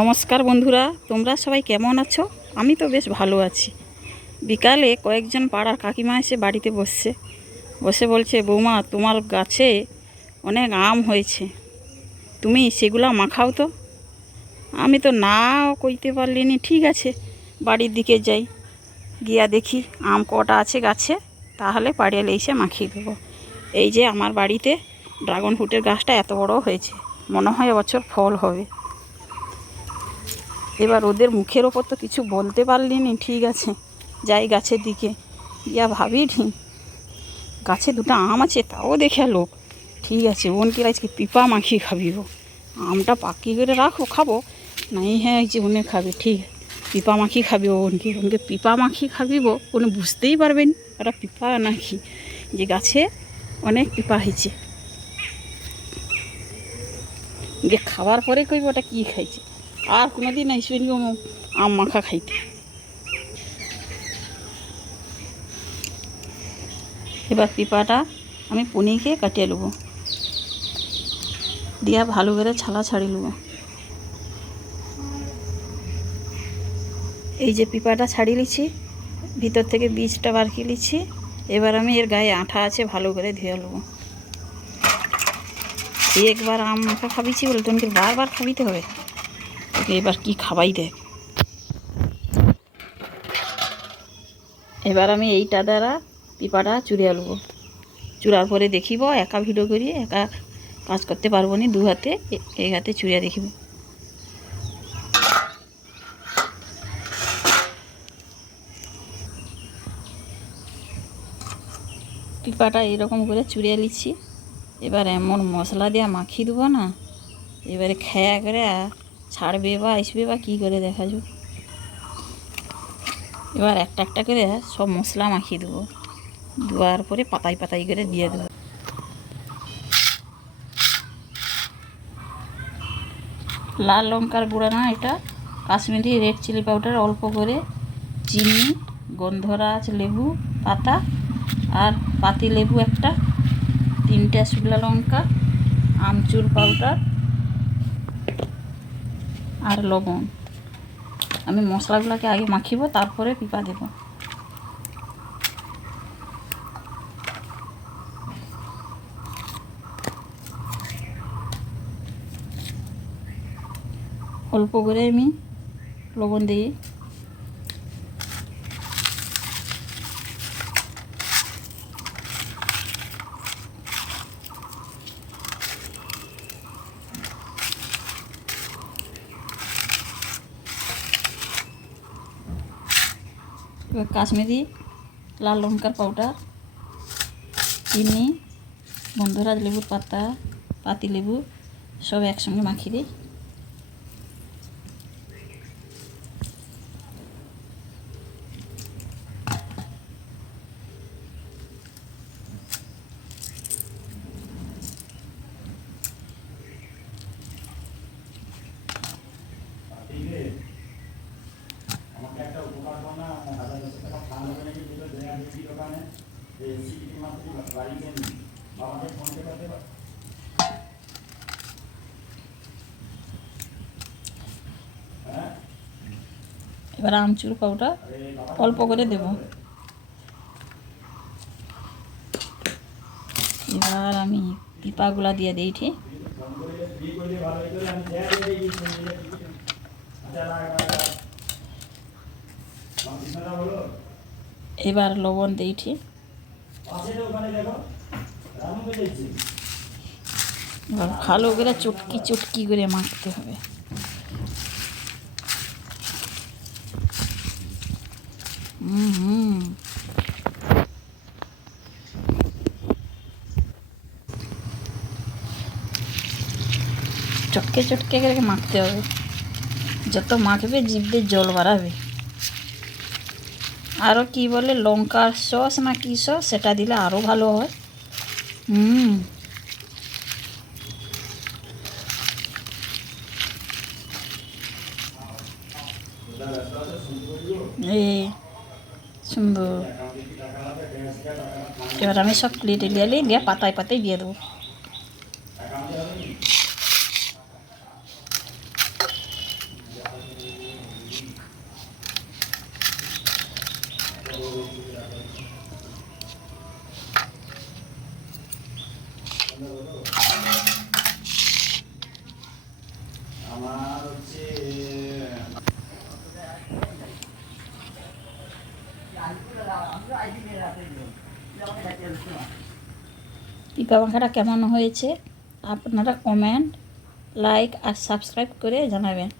নমস্কার বন্ধুরা, তোমরা সবাই কেমন আছো? আমি তো বেশ ভালো আছি। বিকালে কয়েকজন পাড়ার কাকিমা এসে বাড়িতে বসে বলছে, বৌমা তোমার গাছে অনেক আম হয়েছে, তুমি সেগুলা মাখাও তো। আমি তো নাও কইতে পারলিনি। ঠিক আছে, বাড়ির দিকে যাই, গিয়া দেখি আম কটা আছে গাছে, তাহলে পাড়িয়ালে এসে মাখিয়ে দেবো। এই যে আমার বাড়িতে ড্রাগন ফ্রুটের গাছটা এত বড় হয়েছে, মনে হয় এবছর ফল হবে। এবার ওদের মুখের ওপর তো কিছু বলতে পারলিনি। ঠিক আছে, যাই গাছের দিকে, ইয়া ভাবি ঠিক গাছে দুটো আম আছে, তাও দেখে লোক। ঠিক আছে, বোনকে আজকে পিপা মাখিয়ে খাবিব। আমটা পাকি করে রাখো, খাবো নাই। হ্যাঁ, এই যে বোনে খাবে, ঠিক পিপা মাখিয়ে খাবিব। বোনকে পিপা মাখিয়ে খাবিব, কোনো বুঝতেই পারবেন ওটা পিপা নাকি, যে গাছে অনেক পিপা হয়েছে। যে খাওয়ার পরে কইব ওটা কী খাইছে, আর কোনো দিন আইসবেন আম মাখা খাইতে। এবার পিপাটা আমি পনিকে কাটিয়ে নেব, দিয়া ভালো করে ছালা ছাড়ি নেব। এই যে পিপাটা ছাড়িয়ে নিচ্ছি, ভিতর থেকে বীজটা বার করে নিচ্ছি। এবার আমি এর গায়ে আঠা আছে, ভালো করে ধুয়ে নেব। একবার আম মাখা খাবিছি বলে তোমাকে বারবার খাবিতে হবে। তোকে এবার কি খাবাই দেখ। এবার আমি এইটা দ্বারা পিপাটা চুড়িয়ে নেব। চূড়ার পরে দেখিব, একা ভিডিও করি, একা কাজ করতে পারবো না, দু হাতে, এই হাতে চুড়িয়া দেখিব। পিপাটা এরকম করে চুড়িয়ে নিচ্ছি। এবার এমন মশলা দিয়ে মাখিয়ে দেবো না, এবারে খেয়া করে ছাড়বে বা আসবে বা কী করে দেখা যাবে। এবার একটা একটা করে সব মশলা মাখিয়ে দেবো, দেওয়ার পরে পাতায় পাতায় করে দিয়ে দেবো। লাল লঙ্কার গুঁড়া না, এটা কাশ্মীরি রেড চিলি পাউডার, অল্প করে চিনি, গন্ধরাজ লেবু পাতা আর পাতি লেবু একটা, 3টে শুকনো লঙ্কা, আমচুর পাউডার আর লবণ। আমি মশলাগুলোকে আগে মাখিব, তারপরে পিপা দেব। অল্প করে আমি লবণ দিই। এবার কাশ্মীরি লাল লঙ্কার পাউডার, চিনি, গন্ধরাজ লেবুর পাতা, পাতি লেবু সব একসঙ্গে মাখিয়ে দিই। এবার আমচুর পাউডার অল্প করে দেব। এবার আমি পিপাগুলা দিয়ে দিই ঠিক। এবার লবণ দিই ঠিক। এবার ভালো করে চটকি চটকি করে মাখতে হবে। চটকে চটকে করে মাখতে হবে, যত মাখবে জিভে জল বাড়াবে। আরও কি বলে লঙ্কার সস না কি সস, সেটা দিলে আরও ভালো হয়। এই সুন্দর। এবার আমি সব প্লেটে দিয়ে পাতায় পাতায় দিয়ে দেবো। পিপা মাখাটা কেমন হয়েছে আপনারা কমেন্ট, লাইক আর সাবস্ক্রাইব করে জানাবেন।